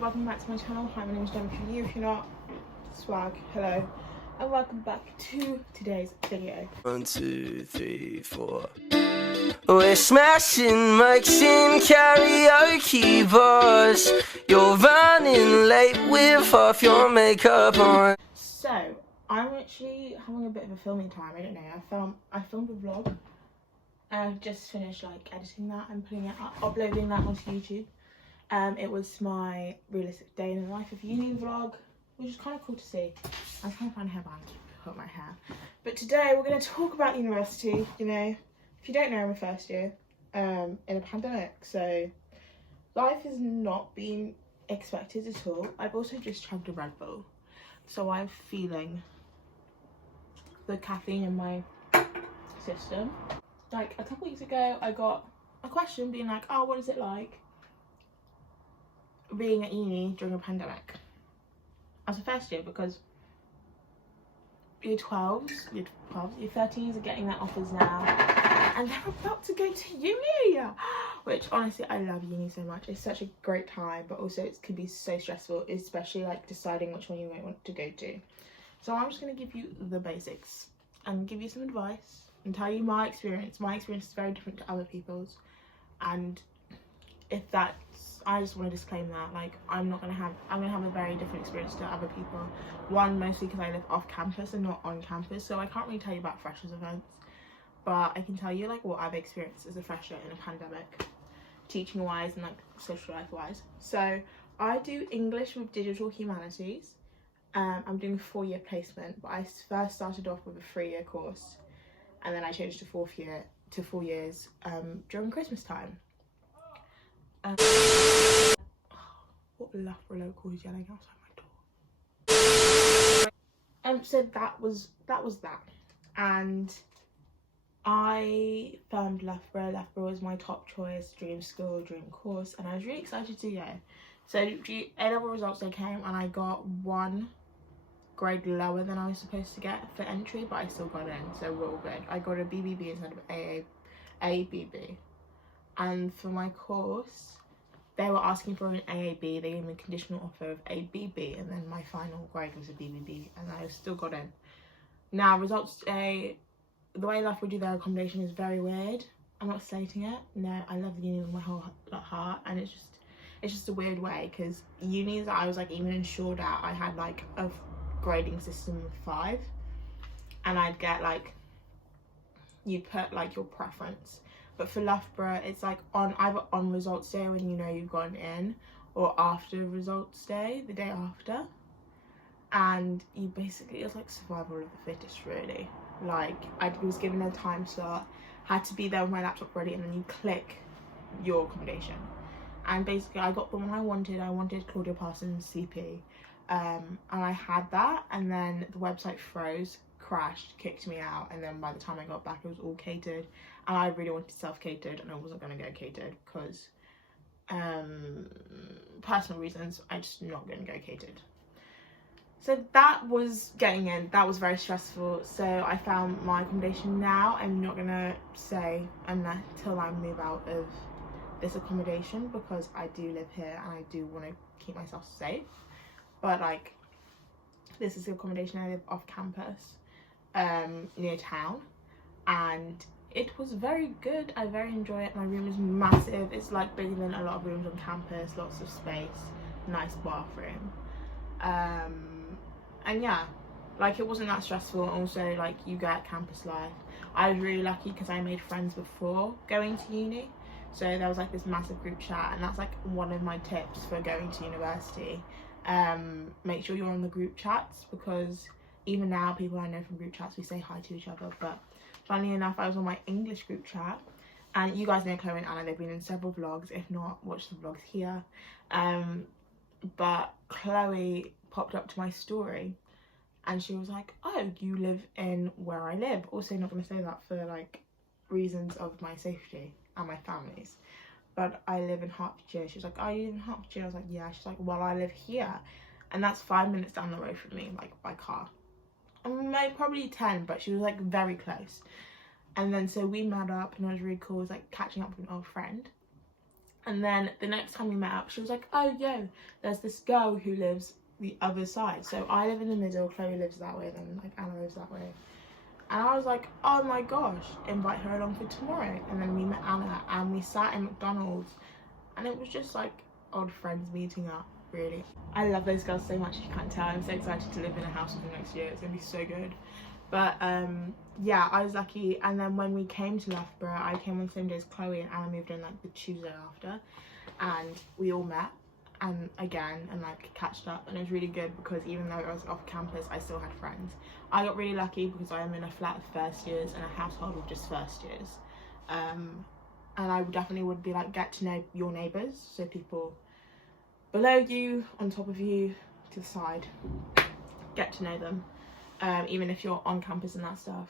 Welcome back to my channel. Hi, my name is Jennifer. If you're not, swag, hello, and welcome back to today's video. 1, 2, 3, 4. We're smashing mics in karaoke bars. You're running late with half your makeup on. So I'm actually having a bit of a filming time. I don't know. I filmed a vlog, and I've just finished editing that and putting it up, uploading that onto YouTube. It was my realistic day in the life of uni vlog, which is kind of cool to see. I'm trying to find a hairband to put my hair. But today we're going to talk about university. You know, if you don't know, I'm a first year in a pandemic, so life has not been expected at all. I've also just chugged a Red Bull, so I'm feeling the caffeine in my system. Like a couple weeks ago, I got a question being like, oh, what is it like being at uni during a pandemic as a first year? Because year 12s, year 13s are getting their offers now, and they're about to go to uni, which honestly I love uni so much. It's such a great time, but also it can be so stressful, especially deciding which one you might want to go to. So I'm just going to give you the basics and give you some advice and tell you my experience. My experience is very different to other people's, and if that's, I just want to disclaim that I'm gonna have a very different experience to other people. One, mostly because I live off campus and not on campus, so I can't really tell you about freshers events, but I can tell you what I've experienced as a fresher in a pandemic, teaching wise and social life wise. So I do English with digital humanities. I'm doing a 4-year placement, but I first started off with a 3-year course, and then I changed to 4 years during Christmas time. What Loughborough local is yelling outside my door? So that was that, and I found Loughborough. Loughborough was my top choice, dream school, dream course, and I was really excited to go. So A-level results they came, and I got 1 grade lower than I was supposed to get for entry, but I still got in, so we're all good. I got a BBB instead of ABB. And for my course, they were asking for an AAB. They gave me a conditional offer of ABB, and then my final grade was a BBB, and I still got in. Now, results day, the way Loughborough do their accommodation is very weird. I'm not slating it. No, I love the uni with my whole heart, and it's just a weird way, because unis that I was even insured at, I had a grading system of 5, and I'd get you'd put your preference. But for Loughborough, it's either on results day when you know you've gone in, or after results day, the day after. And you basically, it's survival of the fittest, really. I was given a time slot, had to be there with my laptop ready, and then you click your accommodation. And basically I got the one I wanted Claudia Parsons CP. And I had that, and then the website froze, crashed, kicked me out, and then by the time I got back it was all catered, and I really wanted self-catered, and I wasn't going to go catered because personal reasons. I'm just not going to go catered. So that was getting in. That was very stressful. So I found my accommodation now. I'm not going to say until I move out of this accommodation, because I do live here and I do want to keep myself safe. But this is the accommodation. I live off campus, near town, and it was very good. I very enjoy it. My room is massive. It's bigger than a lot of rooms on campus, lots of space, nice bathroom, and yeah, it wasn't that stressful. Also, you get campus life. I was really lucky because I made friends before going to uni, so there was this massive group chat, and that's one of my tips for going to university. Make sure you're on the group chats, because even now people I know from group chats, we say hi to each other. But funnily enough, I was on my English group chat, and you guys know Chloe and Anna, they've been in several vlogs. If not, watch the vlogs here. But Chloe popped up to my story, and she was like, oh, you live in where I live. Also, not going to say that for reasons of my safety and my family's, but I live in Hertfordshire. She was like, oh, you live in Hertfordshire? I was like, yeah. She's like, well, I live here, and that's 5 minutes down the road from me, by car. Maybe probably 10, but she was very close. And then so we met up, and it was really cool. It was catching up with an old friend. And then the next time we met up, she was like, oh, yo, there's this girl who lives the other side. So I live in the middle, Chloe lives that way, then like Anna lives that way. And I was like, oh my gosh, invite her along for tomorrow. And then we met Anna and we sat in McDonald's. And it was just like old friends meeting up, really. I love those girls so much, if you can't tell. I'm so excited to live in a house with them next year. It's going to be so good. But yeah, I was lucky. And then when we came to Loughborough, I came on the same day as Chloe, and Anna moved in like the Tuesday after. And we all met and like catched up, and it was really good because even though I was off campus, I still had friends. I got really lucky because I am in a flat of first years and a household of just first years. And I definitely would be like, get to know your neighbours, so people below you, on top of you, to the side, get to know them. Even if you're on campus and that stuff.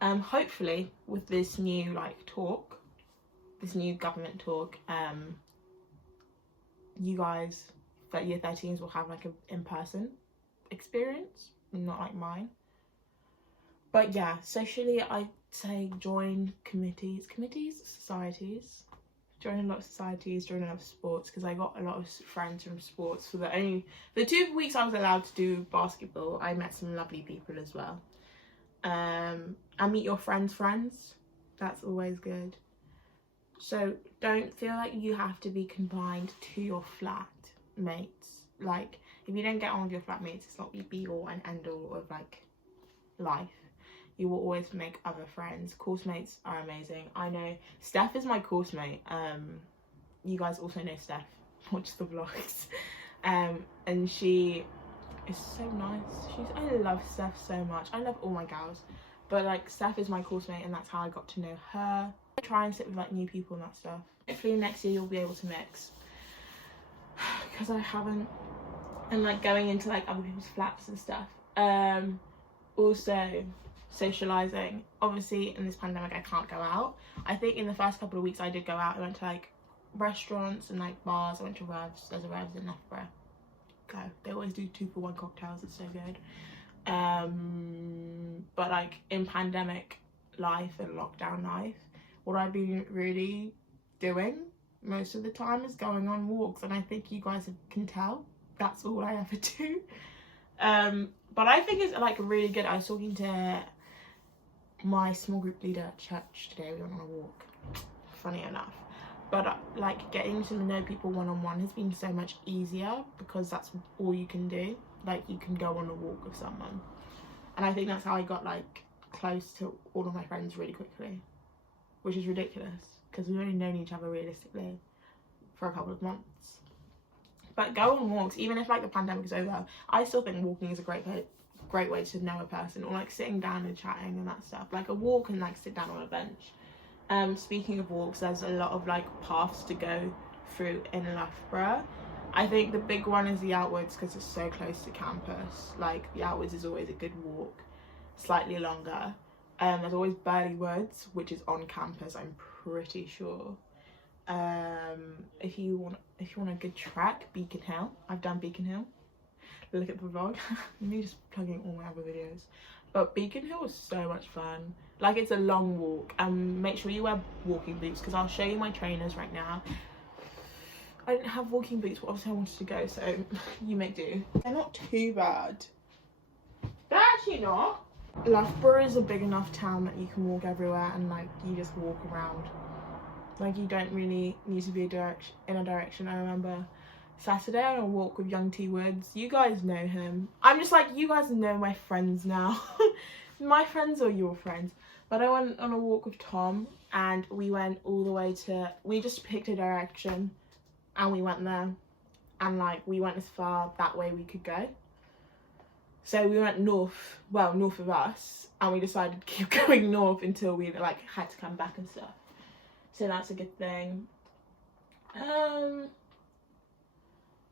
Hopefully with this new like talk, this new government talk, you guys that year 13s will have like an in-person experience, not like mine. But yeah, socially I'd say join societies, join a lot of societies, join a lot of sports, because I got a lot of friends from sports. For the 2 weeks I was allowed to do basketball, I met some lovely people as well. And meet your friends' friends, that's always good. So don't feel like you have to be confined to your flat mates. Like, if you don't get on with your flatmates, it's not the be all and end all of like life. You will always make other friends. Course mates are amazing. I know Steph is my course mate. You guys also know Steph, watch the vlogs. And she is so nice. I love Steph so much. I love all my gals, but like Steph is my course mate, and that's how I got to know her. I try and sit with like new people and that stuff. Hopefully next year you'll be able to mix, because I haven't. And like going into like other people's flats and stuff. Also socializing. Obviously in this pandemic I can't go out. I think in the first couple of weeks I did go out. I went to like restaurants and like bars. I went to Revs. There's a Revs in Loughborough. Go. They always do 2-for-1 cocktails. It's so good. But like in pandemic life and lockdown life, what I've been really doing most of the time is going on walks, and I think you guys can tell that's all I ever do. But I think it's like really good. I was talking to my small group leader at church today. We went on a walk, funny enough. But like getting to know people one-on-one has been so much easier, because that's all you can do. Like you can go on a walk with someone, and I think that's how I got like close to all of my friends really quickly, which is ridiculous because we've only known each other realistically for a couple of months. But go on walks, even if like the pandemic is over. I still think walking is a great way to know a person, or like sitting down and chatting and that stuff. Like a walk and like sit down on a bench. Speaking of walks, there's a lot of like paths to go through in Loughborough. I think the big one is the Outwards, because it's so close to campus. Like the Outwards is always a good walk, slightly longer. There's always Burley Woods, which is on campus, I'm pretty sure. If you want a good track, Beacon Hill. I've done Beacon Hill. Look at the vlog. Me just plugging all my other videos. But Beacon Hill is so much fun. Like, it's a long walk, and make sure you wear walking boots, because I'll show you my trainers right now. I didn't have walking boots, but obviously I wanted to go, so you may do. They're not too bad. They're actually not. Loughborough is a big enough town that you can walk everywhere, and like you just walk around. Like you don't really need to be in a direction. I remember Saturday on a walk with Young T Woods. You guys know him. I'm just like, you guys know my friends now. My friends or your friends. But I went on a walk with Tom, and we went all the way to, we just picked a direction and we went there, and like we went as far that way we could go. So we went north of us, and we decided to keep going north until we like had to come back and stuff. So that's a good thing. I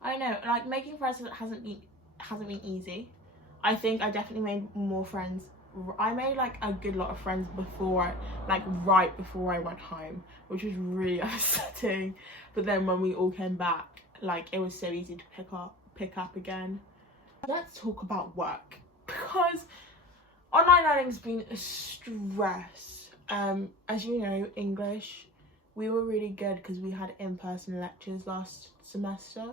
don't know, like making friends hasn't been easy. I think I definitely made more friends. I made like a good lot of friends right before I went home, which was really upsetting. But then when we all came back, like it was so easy to pick up again. Let's talk about work, because online learning's been a stress. As you know, English, we were really good because we had in-person lectures last semester,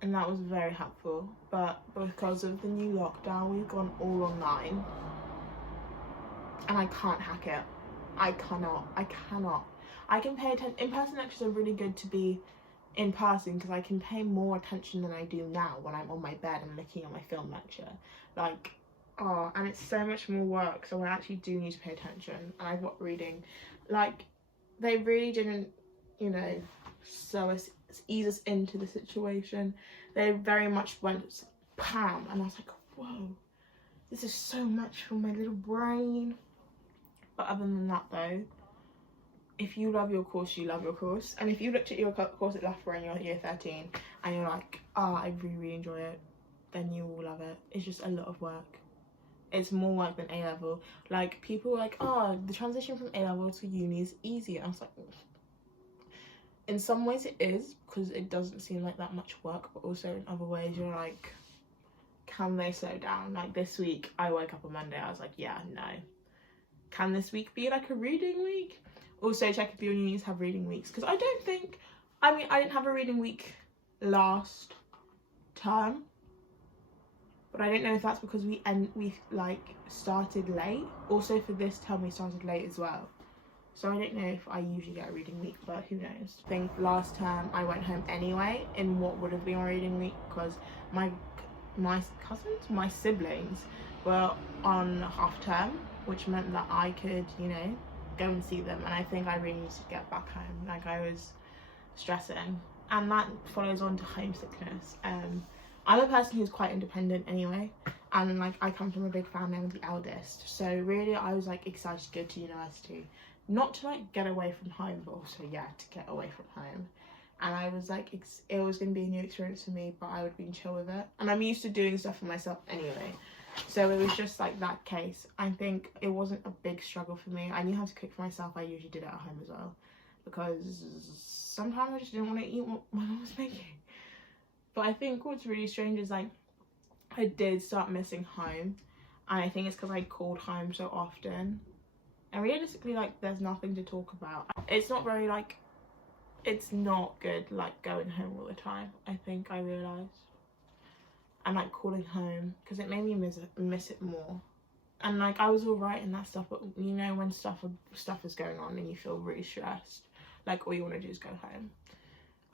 and that was very helpful. But because of the new lockdown, we've gone all online, and I can't hack it. I cannot. I can pay attention. In-person lectures are really good to be in person because I can pay more attention than I do now when I'm on my bed and looking at my film lecture. Like, oh, and it's so much more work, so I actually do need to pay attention. And I've got reading. Like, they really didn't, you know, ease us into the situation. They very much went pam, and I was like, whoa, this is so much for my little brain. But other than that though, if you love your course, you love your course. And if you looked at your course at Loughborough in your year 13 and you're like, oh, I really, really enjoy it, then you will love it. It's just a lot of work. It's more work than A-level. Like, people were like, oh, the transition from A-level to uni is easy. And I was like, in some ways it is, because it doesn't seem like that much work, but also in other ways you're like, can they slow down? Like, this week, I woke up on Monday, I was like, yeah, no. Can this week be like a reading week? Also, check if your unis have reading weeks, because I don't think, I mean, I didn't have a reading week last term, but I don't know if that's because we like started late. Also for this term we started late as well, so I don't know if I usually get a reading week, but who knows. I think last term I went home anyway in what would have been a reading week, because my siblings were on half term, which meant that I could, you know, go and see them. And I think I really needed to get back home. Like, I was stressing, and that follows on to homesickness. I'm a person who's quite independent anyway, and like, I come from a big family. I'm the eldest, so really I was like excited to go to university, not to like get away from home, but also, yeah, to get away from home. And I was like, it was going to be a new experience for me, but I would have been chill with it, and I'm used to doing stuff for myself anyway. So it was just like that case. I think it wasn't a big struggle for me. I knew how to cook for myself. I usually did it at home as well, because sometimes I just didn't want to eat what my mum was making. But I think what's really strange is, like, I did start missing home, and I think it's because I called home so often. And realistically, like, there's nothing to talk about. It's not very, like, it's not good, like, going home all the time, I think I realised. And like calling home, because it made me miss it more. And like, I was all right in that stuff, but you know, when stuff is going on and you feel really stressed, like, all you want to do is go home.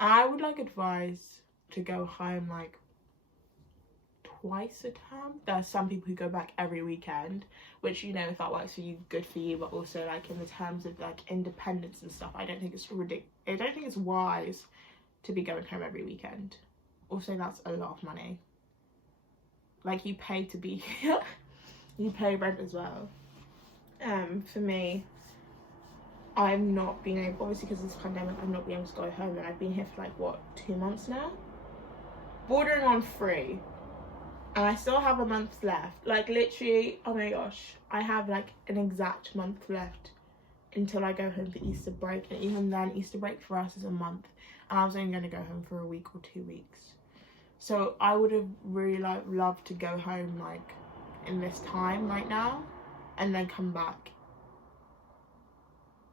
And I would like advise to go home like twice a term. There's some people who go back every weekend, which, you know, if that works for you, good for you. But also, like, in the terms of like independence and stuff, I don't think it's wise to be going home every weekend. Also, that's a lot of money. Like, you pay to be here. You pay rent as well. For me, I've not been able, obviously because of this pandemic, I've not been able to go home, and I've been here for like, what, 2 months now? Bordering on 3. And I still have a month left. Like, literally, oh my gosh, I have like an exact month left until I go home for Easter break. And even then, Easter break for us is a month, and I was only going to go home for a week or 2 weeks. So I would have really loved to go home like in this time right now, and then come back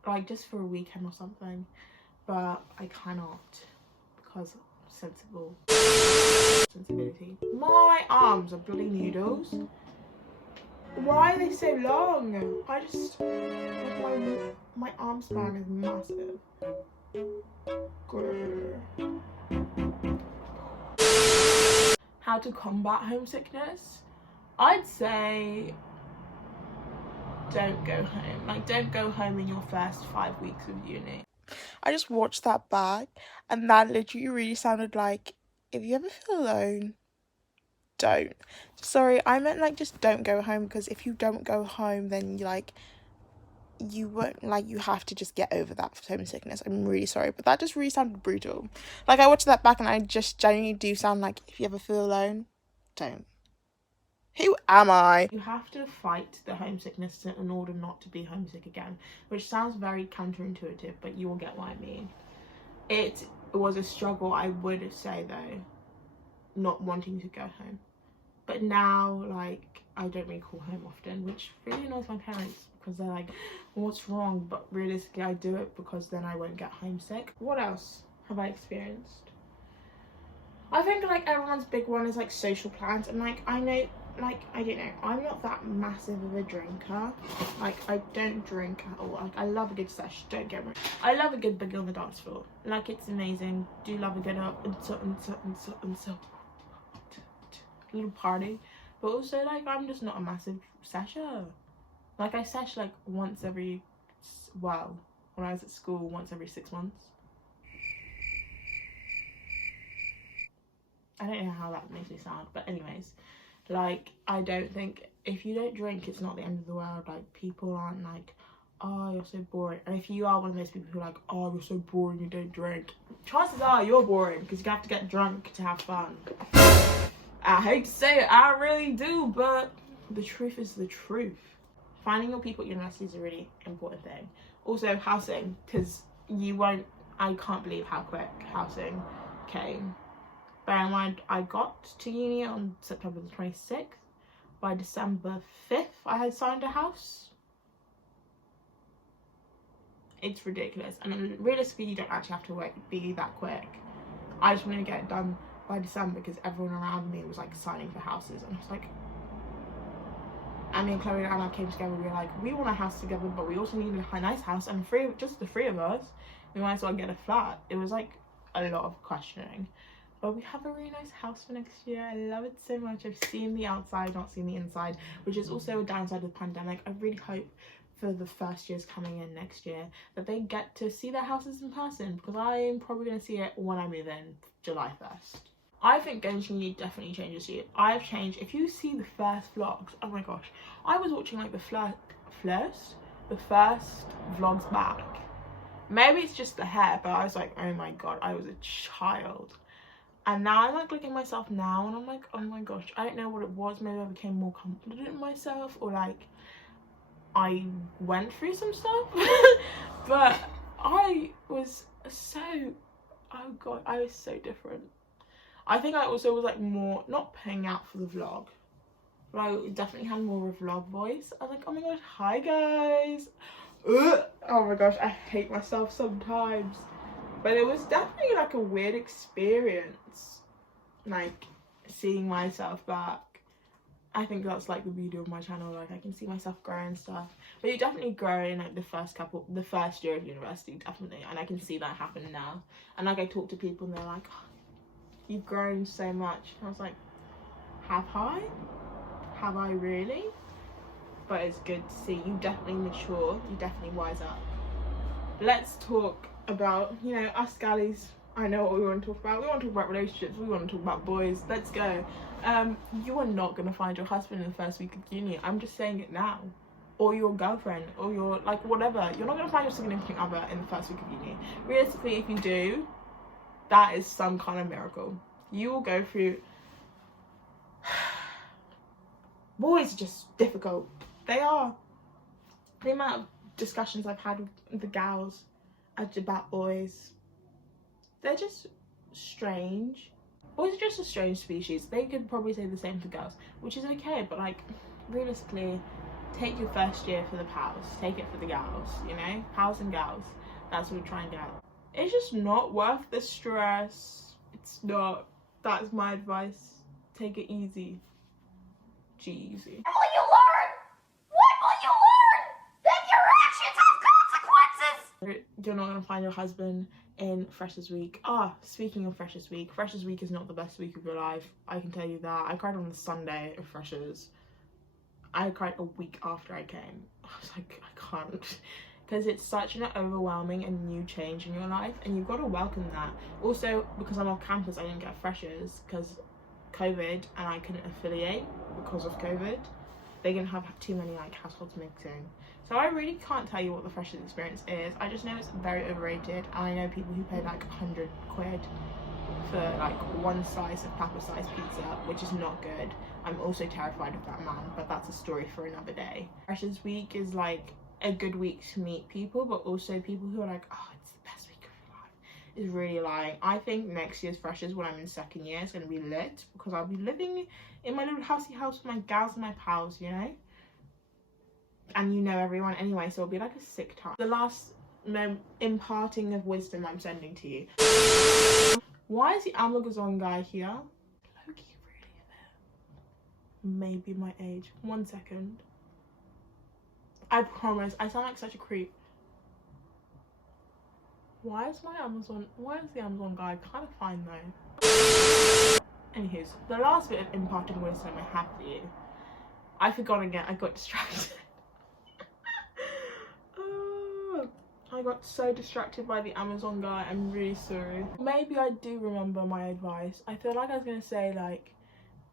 like just for a weekend or something, but I cannot because sensibility. My arms are bloody noodles. Why are they so long? I just, like, my arm span is massive. Grr. How to combat homesickness? I'd say don't go home. Like, don't go home in your first 5 weeks of uni. I just watched that back, and that literally really sounded like, if you ever feel alone, don't. Sorry, I meant like just don't go home, because if you don't go home, then you won't, like, you have to just get over that homesickness. I'm really sorry, but that just really sounded brutal. Like, I watched that back and I just genuinely do sound like, if you ever feel alone, don't. Who am I? You have to fight the homesickness in order not to be homesick again, which sounds very counterintuitive, but you will get what I mean. It was a struggle, I would say, though, not wanting to go home. But now, like, I don't really call home often, which really annoys my parents because they're like, what's wrong? But realistically, I do it because then I won't get homesick. What else have I experienced? I think like everyone's big one is like social plans, and like I know, like I don't know, I'm not that massive of a drinker. Like I don't drink at all. Like I love a good sesh, don't get me. I love a good boogie on the dance floor. Like it's amazing. Do love a good little party, but also like I'm just not a massive sesher. Like I sesh like once every, well, when I was at school, once every 6 months. I don't know how that makes me sound, but anyways, like I don't think if you don't drink it's not the end of the world. Like people aren't like, oh you're so boring, and if you are one of those people who are like, oh you're so boring you don't drink, chances are you're boring because you have to get drunk to have fun. I hate to say it, I really do, but the truth is the truth. Finding your people at university is a really important thing. Also housing, because I can't believe how quick housing came. Bear in mind, I got to uni on September the 26th. By December 5th, I had signed a house. It's ridiculous. And realistically, you don't actually have to be that quick. I just wanted to get it done by December because everyone around me was like signing for houses. And I was like, and me and Chloe and Anna came together. We were like, we want a house together, but we also need a nice house. And just the three of us, we might as well get a flat. It was like a lot of questioning. But we have a really nice house for next year. I love it so much. I've seen the outside, not seen the inside, which is also a downside of the pandemic. I really hope for the first years coming in next year that they get to see their houses in person, because I'm probably going to see it when I move in July 1st. I think going to uni definitely changes you. I've changed. If you see the first vlogs, oh my gosh, I was watching like the first vlogs back. Maybe it's just the hair, but I was like, oh my god, I was a child. And now I'm like looking at myself now and I'm like, oh my gosh, I don't know what it was. Maybe I became more confident in myself, or like I went through some stuff. But I was so, oh god, I was so different. I think I also was like more, not paying out for the vlog, but I definitely had more of a vlog voice. I was like, oh my gosh, hi guys. Ugh. Oh my gosh, I hate myself sometimes. But it was definitely like a weird experience, like seeing myself back. I think that's like the beauty of my channel, like I can see myself grow and stuff. But you definitely grow in like the first year of university, definitely. And I can see that happen now. And like I talk to people and they're like, oh, you've grown so much. And I was like, have I? Have I really? But it's good to see you definitely mature, you definitely wise up. Let's talk about, you know, us gallies. I know what we want to talk about. We want to talk about relationships, we want to talk about boys. Let's go. You are not going to find your husband in the first week of uni. I'm just saying it now. Or your girlfriend, or your, like, whatever. You're not going to find your significant other in the first week of uni. Realistically, if you do, that is some kind of miracle. You will go through... Boys are just difficult. They are. The amount of discussions I've had with the gals about boys, they're just strange. Boys are just a strange species. They could probably say the same for girls, which is okay, but like realistically, take your first year for the pals, take it for the gals, you know, pals and gals. That's what we try and get. It's just not worth the stress. It's not. That's my advice. Take it easy. Jeezy. What will you learn? What will you learn? That your actions have consequences! You're not going to find your husband in Freshers Week. Speaking of Freshers Week is not the best week of your life. I can tell you that. I cried on the Sunday of Freshers. I cried a week after I came. I was like, I can't. Because it's such an overwhelming and new change in your life, and you've got to welcome that. Also, because I'm off campus, I didn't get Freshers because COVID, and I couldn't affiliate because of COVID. They didn't have too many like households mixing. So I really can't tell you what the Freshers experience is. I just know it's very overrated, and I know people who pay like 100 quid for like one slice of Papa size pizza, which is not good. I'm also terrified of that man, but that's a story for another day. Freshers Week is like a good week to meet people, but also people who are like, oh, it's the best week of your life. is really lying. I think next year's freshers, when I'm in second year, it's going to be lit because I'll be living in my little housey house with my gals and my pals, you know? And you know everyone anyway, so it'll be like a sick time. The last imparting of wisdom I'm sending to you. Why is the Amazon guy here? Loki really fit. Maybe my age. 1 second. I promise, I sound like such a creep. Why is the Amazon guy kind of fine though? Anywho's, the last bit of imparting wisdom I have for you. I forgot again, I got distracted. I got so distracted by the Amazon guy, I'm really sorry. Maybe I do remember my advice. I feel like I was gonna say like,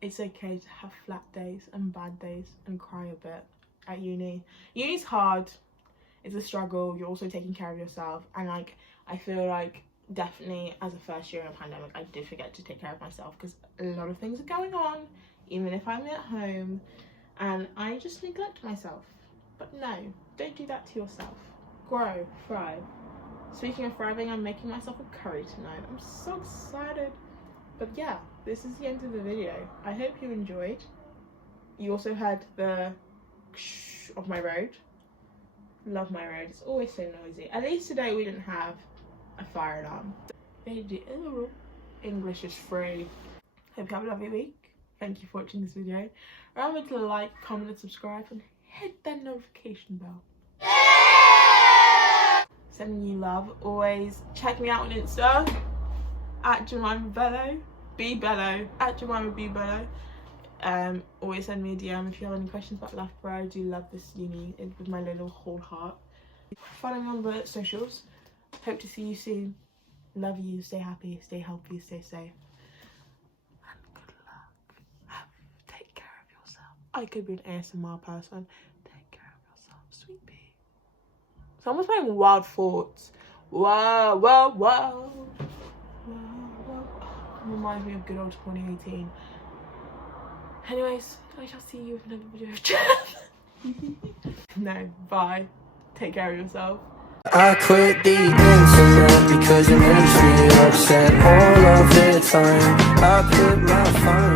it's okay to have flat days and bad days and cry a bit at uni. Uni's hard, it's a struggle, you're also taking care of yourself, and like, I feel like definitely as a first year in a pandemic, I did forget to take care of myself because a lot of things are going on, even if I'm at home, and I just neglect myself. But no, don't do that to yourself. Grow, thrive. Speaking of thriving, I'm making myself a curry tonight. I'm so excited. But yeah, this is the end of the video. I hope you enjoyed. You also heard the of my road. Love my road. It's always so noisy. At least today we didn't have a fire alarm. English is free. Hope you have a lovely week. Thank you for watching this video. Remember to like, comment and subscribe and hit that notification bell. Sending you love. Always check me out on Insta at Jemima Bello. Be Bello. At Jemima B Bello. Always send me a DM if you have any questions about Loughborough. I do love this uni with my little whole heart. Follow me on the socials. Hope to see you soon. Love you. Stay happy. Stay healthy. Stay safe. And good luck. Take care of yourself. I could be an ASMR person. Take care of yourself, sweet pea. Someone's playing Wild Thoughts. Wow, wow, wow. Wow, wow. Reminds me of good old 2018. Anyways, I shall see you in another video. No, bye. Take care of yourself. I quit the internet because it makes me upset all of the time. I put my phone